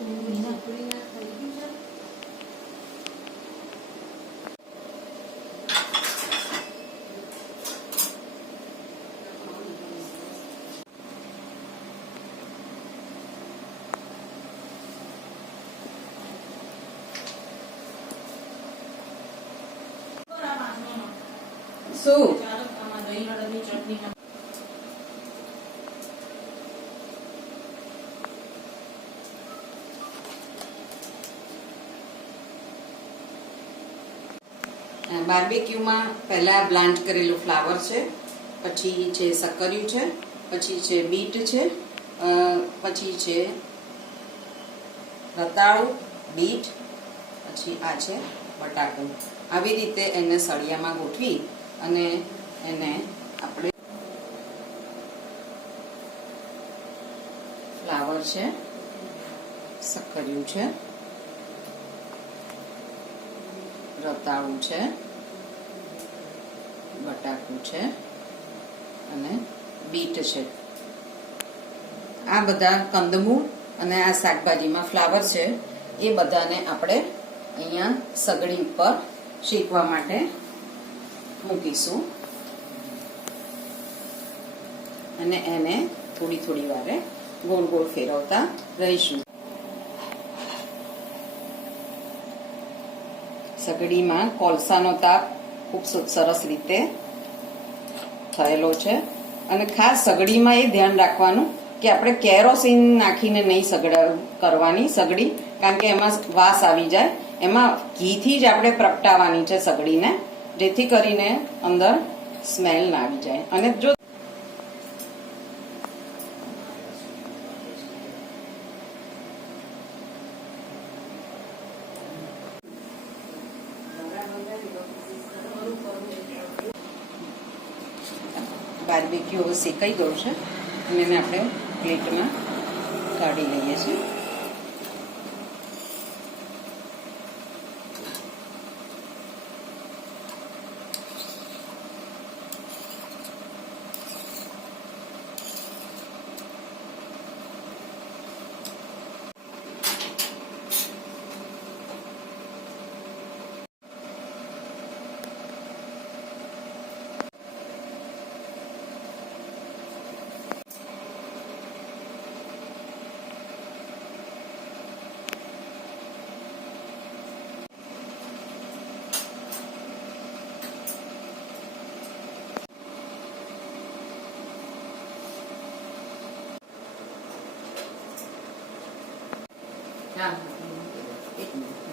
શું બાર્બીક્યુમાં પહેલા બ્લાન્ચ કરેલું ફ્લાવર છે, પછી છે શક્કરિયું છે, પછી છે બીટ છે, પછી છે રતાળું, બીટ, પછી આ છે બટાકું. આવી રીતે એને સળિયામાં ગોઠવી અને એને આપણે ફ્લાવર છે, શક્કરિયું છે, રતાળું છે, બટાકું છે અને બીટ છે. આ બધા કંદમૂળ અને આ શાકભાજીમાં ફ્લાવર છે એ બધાને આપણે અહીંયા સગડી ઉપર શેકવા માટે મૂકીશું અને એને થોડી થોડી વારે ગોળ ગોળ ફેરવતા રહીશું. સગડીમાં કોલસાનો તાપ ખૂબ સરસ રીતે થયેલો છે અને ખાસ સગડીમાં એ ધ્યાન રાખવાનું કે આપણે કેરોસીન નાખીને નહીં કરવાની સગડી, કારણ કે એમાં વાસ આવી જાય. એમાં ઘીથી જ આપણે પ્રગટાવવાની છે સગડીને, જેથી કરીને અંદર સ્મેલ ના આવી જાય. અને જો બાર્બીક્યુ હવે શેકાઈ ગયું છે અને એને આપણે પ્લેટમાં કાઢી લઈએ છીએ. હા, 1 મિનિટ.